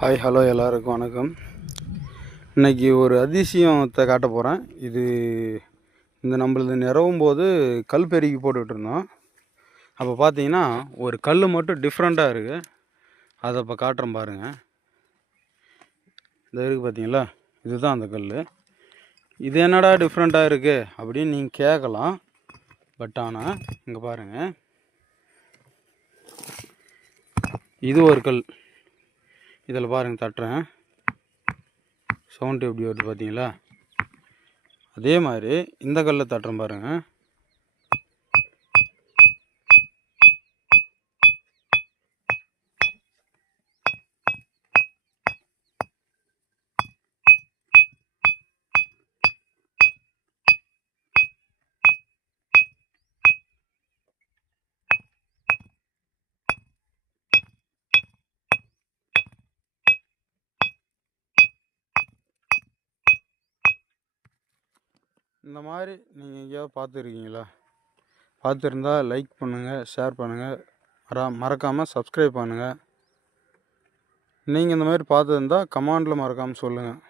Hi hello எல்லாருக்கும் வணக்கம். இன்றைக்கி ஒரு அதிசயத்தை காட்ட போகிறேன். இந்த நம்மளது நிறவும் போது கல் பெருக்கி போட்டுக்கிட்டு இருந்தோம். அப்போ பார்த்தீங்கன்னா ஒரு கல் மட்டும் டிஃப்ரெண்ட்டாக இருக்குது. அதை இப்போ காட்டுறேன் பாருங்கள். இந்த இருக்குது பார்த்தீங்களா, இதுதான் அந்த கல். இது என்னடா டிஃப்ரெண்ட்டாக இருக்குது அப்படின்னு நீங்கள் கேட்கலாம். பட் ஆனால் இங்கே பாருங்கள், இது ஒரு கல். இதில் பாருங்கள், தட்டுறேன், சவுண்டு எப்படி வருது பார்த்தீங்களா? அதே மாதிரி இந்த கல்லை தட்டுறேன் பாருங்கள். இந்த மாதிரி நீங்கள் எங்கேயாவது பார்த்துருக்கீங்களா? பார்த்துருந்தா லைக் பண்ணுங்கள், ஷேர் பண்ணுங்கள், மறக்காமல் சப்ஸ்கிரைப் பண்ணுங்கள். நீங்கள் இந்த மாதிரி பார்த்துருந்தா கமெண்டில் மறக்காமல் சொல்லுங்கள்.